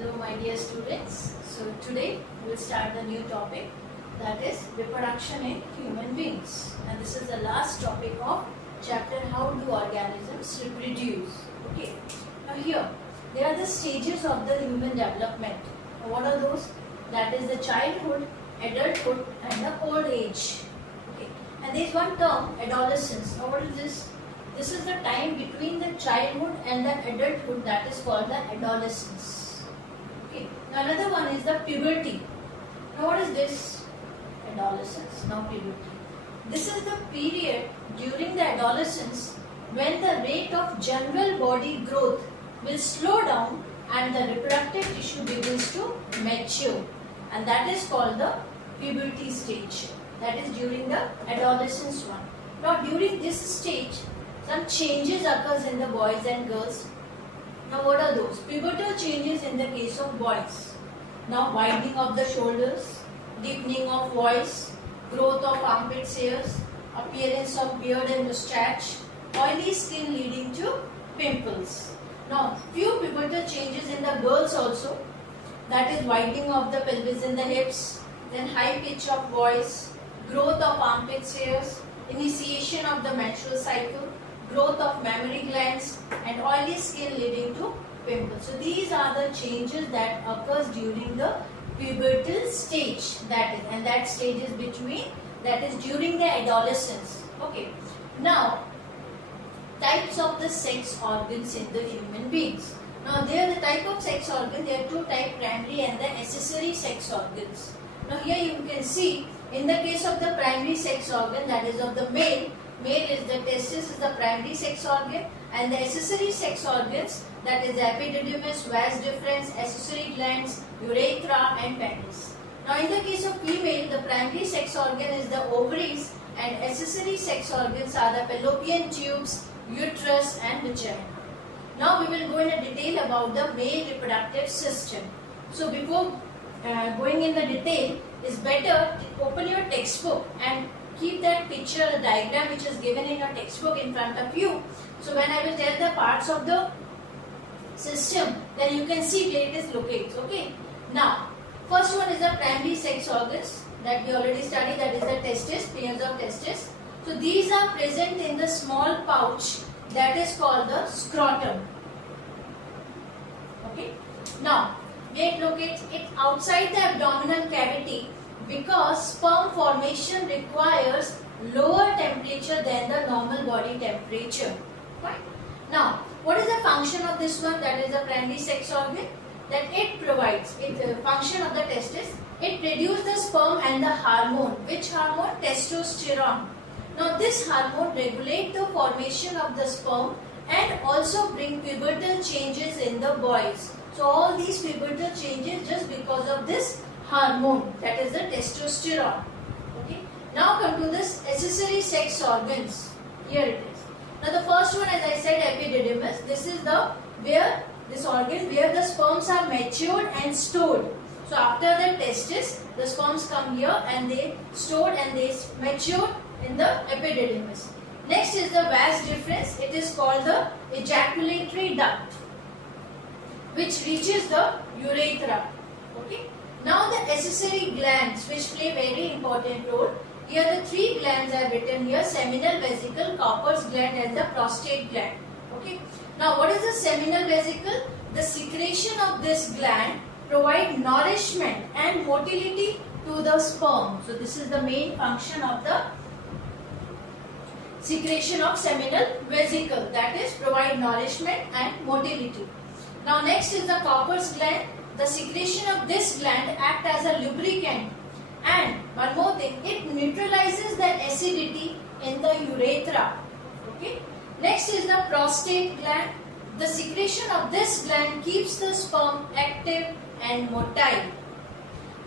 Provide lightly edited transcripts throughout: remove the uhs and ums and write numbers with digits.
Hello my dear students. So today we will start the new topic, that is reproduction in human beings, and this is the last topic of chapter how do organisms reproduce. Okay. Now here there are the stages of the human development. Now, what are those? That is the childhood, adulthood and the old age. Okay. And there is one term, adolescence. Now what is this? This is the time between the childhood and the adulthood, that is called the adolescence. Okay. Now another one is the puberty. Now what is this? Adolescence. Now puberty. This is the period during the adolescence when the rate of general body growth will slow down and the reproductive tissue begins to mature, and that is called the puberty stage. That is during the adolescence one. Now during this stage, some changes occurs in the boys and girls. Now what are those? Pubertal changes in the case of boys. Now widening of the shoulders, deepening of voice, growth of armpit hairs, appearance of beard and moustache, oily skin leading to pimples. Now few pubertal changes in the girls also. That is widening of the pelvis and the hips, then high pitch of voice, growth of armpit hairs, initiation of the menstrual cycle, growth of mammary glands and oily skin leading to pimples. So these are the changes that occurs during the pubertal stage, that is, and that stage is between, that is during the adolescence. Okay. Now types of the sex organs in the human beings. Now there the type of sex organ, there are two types, primary and the accessory sex organs. Now here you can see in the case of the primary sex organ, that is of the male is the testis is the primary sex organ, and the accessory sex organs, that is epididymis, vas deferens, accessory glands, urethra and penis. Now in the case of female, the primary sex organ is the ovaries and accessory sex organs are the fallopian tubes, uterus and vagina. Now we will go in a detail about the male reproductive system. So before going in the detail, it's better to open your textbook and keep that picture, the diagram which is given in your textbook in front of you. So when I will tell the parts of the system, then you can see where it is located. Okay. Now, first one is the primary sex organs that we already studied, that is the testis, pairs of testis. So these are present in the small pouch that is called the scrotum. Okay. Now, where it locates? It outside the abdominal cavity, because sperm formation requires lower temperature than the normal body temperature. Right? Now, what is the function of this one, that is the primary sex organ? That it provides, function of the testis, it produces the sperm and the hormone. Which hormone? Testosterone. Now this hormone regulates the formation of the sperm and also bring pubertal changes in the boys. So all these pubertal changes just because of this hormone, that is the testosterone. Okay. Now come to this accessory sex organs. Here it is. Now the first one, as I said, epididymis. This is the where this organ where the sperms are matured and stored. So after the testis, the sperms come here and they stored and they matured in the epididymis. Next is the vas deferens. It is called the ejaculatory duct, which reaches the urethra. Okay. Now the accessory glands, which play very important role. Here the three glands are written here: seminal vesicle, Cowper's gland and the prostate gland. Okay. Now what is the seminal vesicle? The secretion of this gland provide nourishment and motility to the sperm. So this is the main function of the secretion of seminal vesicle, that is provide nourishment and motility. Now next is the Cowper's gland. The secretion of this gland act as a lubricant, and one more thing, it neutralizes the acidity in the urethra. Okay. Next is the prostate gland. The secretion of this gland keeps the sperm active and motile.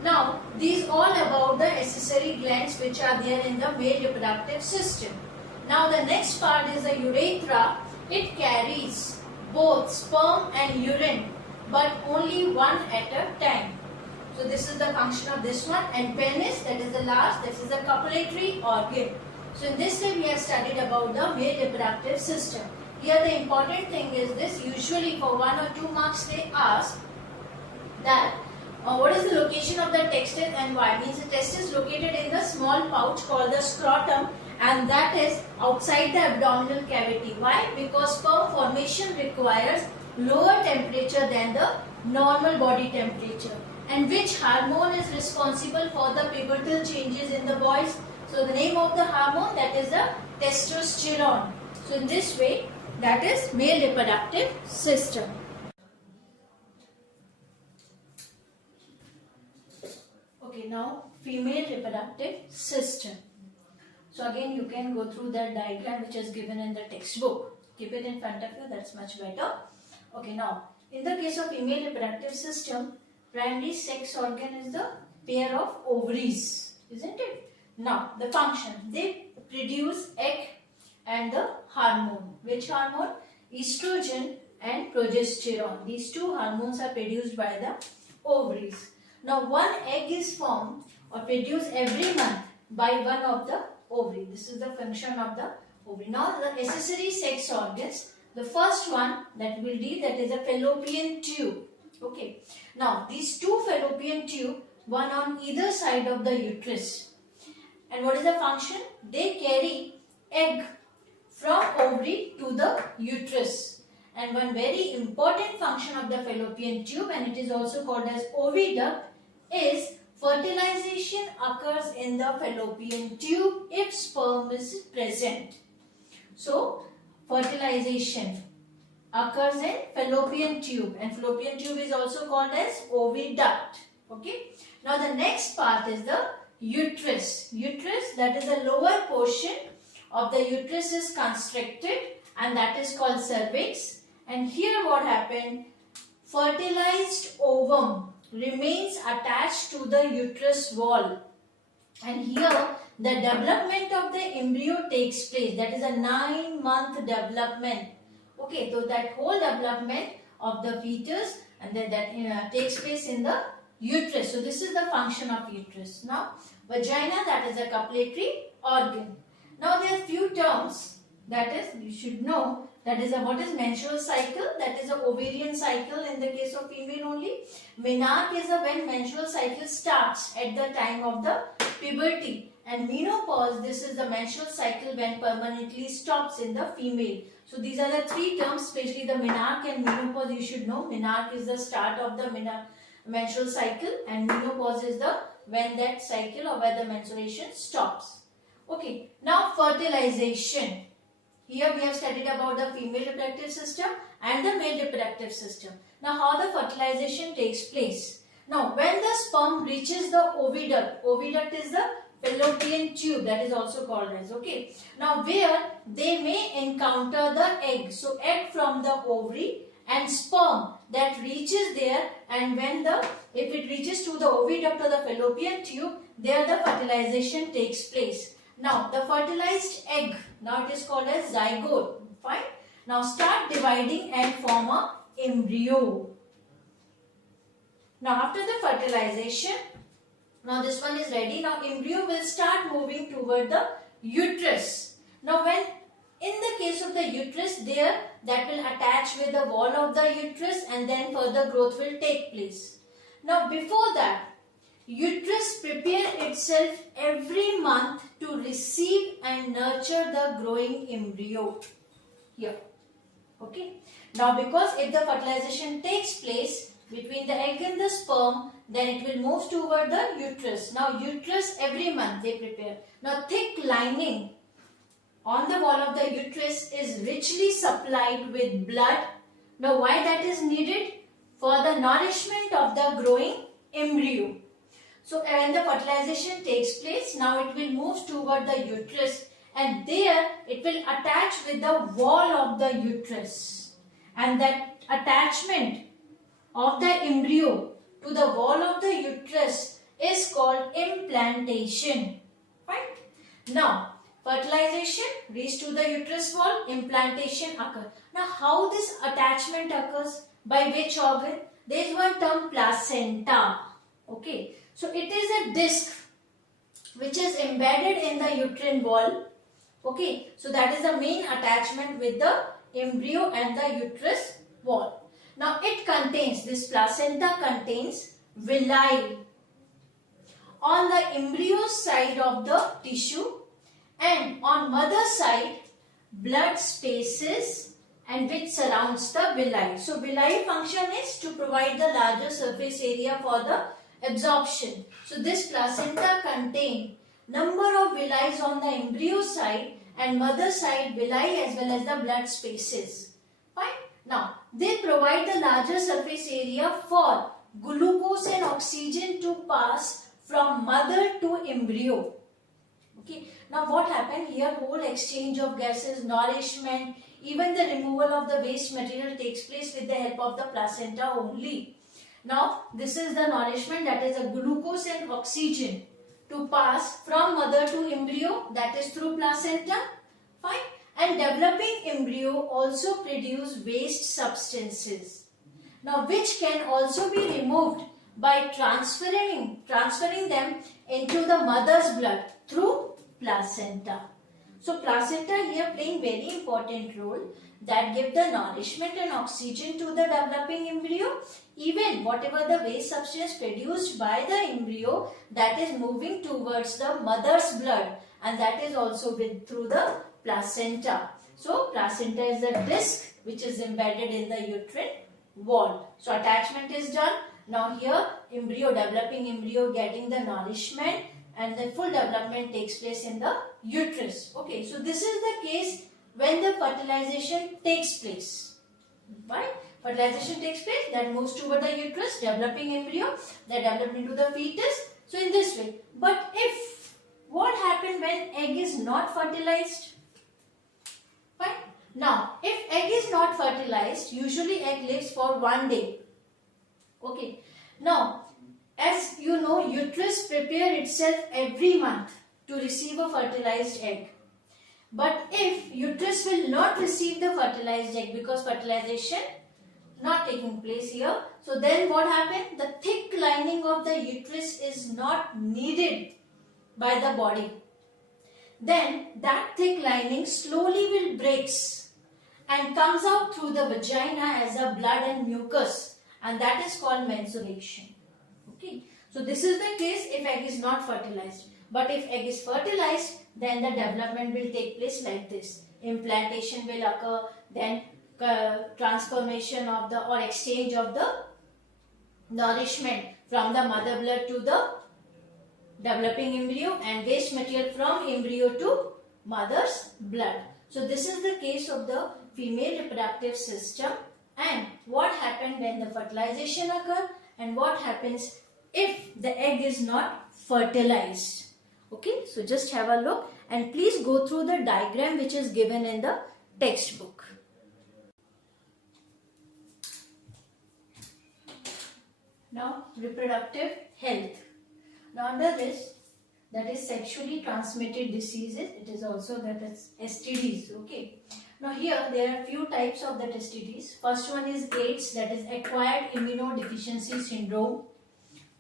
Now these all about the accessory glands which are there in the male reproductive system. Now the next part is the urethra. It carries both sperm and urine, but only one at a time. So this is the function of this one. And penis, that is the last, this is the copulatory organ. So in this way we have studied about the male reproductive system. Here the important thing is this, usually for 1 or 2 marks they ask that what is the location of the testis and why? Means the testis is located in the small pouch called the scrotum, and that is outside the abdominal cavity. Why? Because sperm formation requires lower temperature than the normal body temperature. And which hormone is responsible for the pubertal changes in the boys? So the name of the hormone, that is the testosterone. So in this way, that is male reproductive system. Okay, now female reproductive system. So again, you can go through that diagram which is given in the textbook. Keep it in front of you, that's much better. Okay, now in the case of female reproductive system, primary sex organ is the pair of ovaries, isn't it? Now the function, they produce egg and the hormone. Which hormone? Estrogen and progesterone. These two hormones are produced by the ovaries. Now one egg is formed or produced every month by one of the ovary. This is the function of the ovary. Now the accessory sex organs, the first one that will deal, that is a fallopian tube. Okay. Now these two fallopian tube, one on either side of the uterus. And what is the function? They carry egg from ovary to the uterus. And one very important function of the fallopian tube, and it is also called as oviduct, is fertilization occurs in the fallopian tube if sperm is present. So fertilization occurs in fallopian tube, and fallopian tube is also called as oviduct. Okay. Now the next part is the uterus. Uterus, that is the lower portion of the uterus is constricted, and that is called cervix. And here what happened? Fertilized ovum remains attached to the uterus wall, and here the development of the embryo takes place. That is a 9-month development. Okay, so that whole development of the fetus and that takes place in the uterus. So this is the function of uterus. Now vagina, that is a copulatory organ. Now there are few terms that is you should know. That is what is menstrual cycle, that is a ovarian cycle in the case of female only. Menarche is when menstrual cycle starts at the time of the puberty. And menopause, this is the menstrual cycle when permanently stops in the female. So these are the three terms, especially the menarche and menopause you should know. Menarche is the start of the menstrual cycle, and menopause is the when that cycle or where the menstruation stops. Okay, now fertilization. Here we have studied about the female reproductive system and the male reproductive system. Now how the fertilization takes place. Now when the sperm reaches the oviduct, oviduct is the fallopian tube, that is also called as, okay. Now where they may encounter the egg. So egg from the ovary and sperm that reaches there, and when if it reaches to the oviduct or the fallopian tube, there the fertilization takes place. Now the fertilized egg, now it is called as zygote. Fine. Now start dividing and form a embryo. Now after the fertilization, now this one is ready. Now embryo will start moving toward the uterus. Now when in the case of the uterus, there that will attach with the wall of the uterus, and then further growth will take place. Now before that, uterus prepare itself every month to receive and nurture the growing embryo. Here. Okay. Now because if the fertilization takes place between the egg and the sperm, then it will move toward the uterus. Now uterus every month they prepare. Now thick lining on the wall of the uterus is richly supplied with blood. Now why that is needed? For the nourishment of the growing embryo. So when the fertilization takes place, now it will move toward the uterus, and there it will attach with the wall of the uterus, and that attachment of the embryo to the wall of the uterus is called implantation. Right? Now fertilization reach to the uterus wall, implantation occurs. Now how this attachment occurs? By which organ? There is one term, placenta. Okay. So it is a disc which is embedded in the uterine wall. Okay. So that is the main attachment with the embryo and the uterus wall. Now this placenta contains villi on the embryo side of the tissue, and on mother side blood spaces and which surrounds the villi. So villi function is to provide the larger surface area for the absorption. So this placenta contain number of villi on the embryo side and mother side villi as well as the blood spaces. Fine. Now they provide the larger surface area for glucose and oxygen to pass from mother to embryo. Okay. Now what happened here? Whole exchange of gases, nourishment, even the removal of the waste material takes place with the help of the placenta only. Now this is the nourishment, that is a glucose and oxygen to pass from mother to embryo, that is through placenta. Fine. And developing embryo also produce waste substances. Now which can also be removed by transferring them into the mother's blood through placenta. So placenta here playing very important role, that give the nourishment and oxygen to the developing embryo. Even whatever the waste substance produced by the embryo, that is moving towards the mother's blood, and that is also through the placenta. So placenta is the disc which is embedded in the uterine wall. So attachment is done. Now here developing embryo getting the nourishment, and the full development takes place in the uterus. Okay, so this is the case when the fertilization takes place. Right? Fertilization takes place, that moves toward the uterus, developing embryo, that develop into the fetus. So in this way. But what happened when egg is not fertilized? Fine. Now, if egg is not fertilized, usually egg lives for 1 day. Okay. Now, as you know, uterus prepare itself every month to receive a fertilized egg. But if uterus will not receive the fertilized egg because fertilization not taking place here, so then what happened? The thick lining of the uterus is not needed by the body. Then that thick lining slowly will breaks and comes out through the vagina as a blood and mucus, and that is called menstruation. Okay. So this is the case if egg is not fertilized. But if egg is fertilized, then the development will take place like this. Implantation will occur, then transformation of the or exchange of the nourishment from the mother blood to the developing embryo, and waste material from embryo to mother's blood. So this is the case of the female reproductive system, and what happened when the fertilization occurs and what happens if the egg is not fertilized. Okay, so just have a look and please go through the diagram which is given in the textbook. Now, reproductive health. Now, under this, that is sexually transmitted diseases. It is also that is STDs. Okay. Now, here there are few types of the STDs. First one is AIDS, that is acquired immunodeficiency syndrome.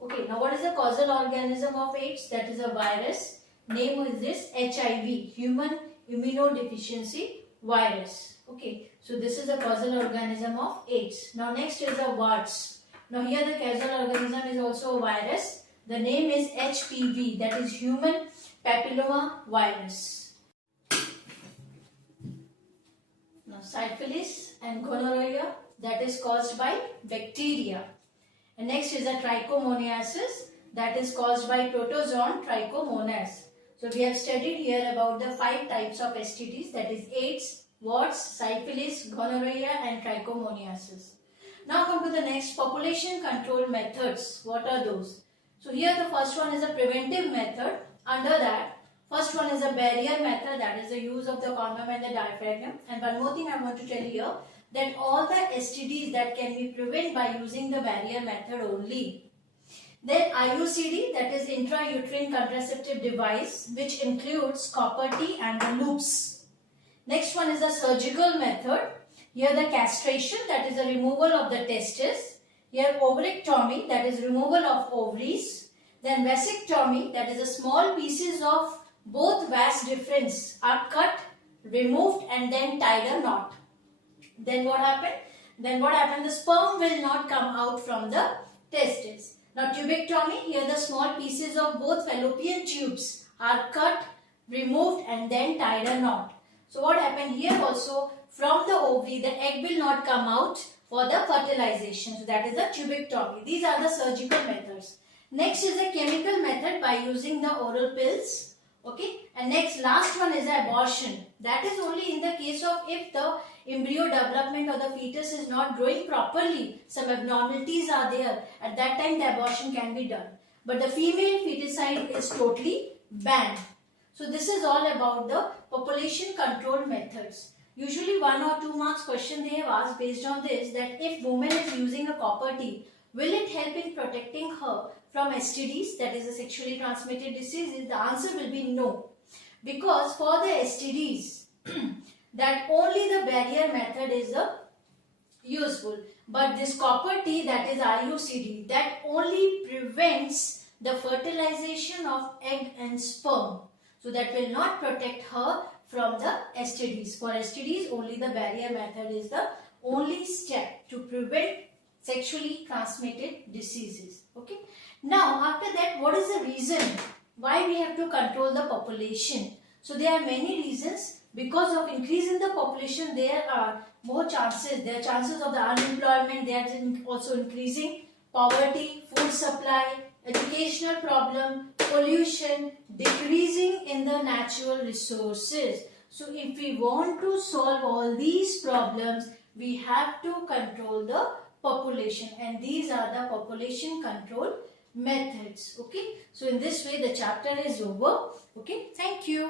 Okay, now what is the causal organism of AIDS? That is a virus. Name is this HIV, human immunodeficiency virus. Okay, so this is the causal organism of AIDS. Now next is the warts. Now here the causal organism is also a virus. The name is HPV, that is human papilloma virus. Now syphilis and gonorrhea, that is caused by bacteria. And next is a trichomoniasis, that is caused by protozoan trichomonas. So we have studied here about the 5 types of STDs, that is AIDS, warts, syphilis, gonorrhea and trichomoniasis. Now come to the next, population control methods. What are those? So here the first one is a preventive method. Under that, first one is a barrier method, that is the use of the condom and the diaphragm. And one more thing I want to tell you here, that all the STDs that can be prevented by using the barrier method only. Then IUCD, that is intrauterine contraceptive device, which includes copper T and the loops. Next one is a surgical method. Here the castration, that is the removal of the testes. Here ovarectomy, that is removal of ovaries. Then vasectomy, that is the small pieces of both vas deferens are cut, removed and then tied a knot. Then what happened? then what happens? The sperm will not come out from the testes. Now tubectomy, here the small pieces of both fallopian tubes are cut, removed and then tied a knot. So what happened here also, from the ovary the egg will not come out for the fertilization. So that is the tubectomy. These are the surgical methods. Next is a chemical method by using the oral pills. Okay, and next last one is abortion. That is only in the case of if the embryo development or the fetus is not growing properly, some abnormalities are there, at that time the abortion can be done. But the female feticide is totally banned. So this is all about the population control methods. Usually 1 or 2 marks question they have asked based on this, that if woman is using a copper T, will it help in protecting her from STDs, that is the sexually transmitted diseases? The answer will be no. Because for the STDs, that only the barrier method is useful. But this copper T, that is IUCD, that only prevents the fertilization of egg and sperm. So that will not protect her from the STDs. For STDs, only the barrier method is the only step to prevent sexually transmitted diseases. Okay. Now after that, what is the reason why we have to control the population? So there are many reasons. Because of increase in the population, there are more chances. There are chances of the unemployment. They are also increasing. Poverty, food supply, educational problem, pollution, decreasing in the natural resources. So if we want to solve all these problems, we have to control the population, and these are the population control methods. Okay, so in this way the chapter is over. Okay, thank you.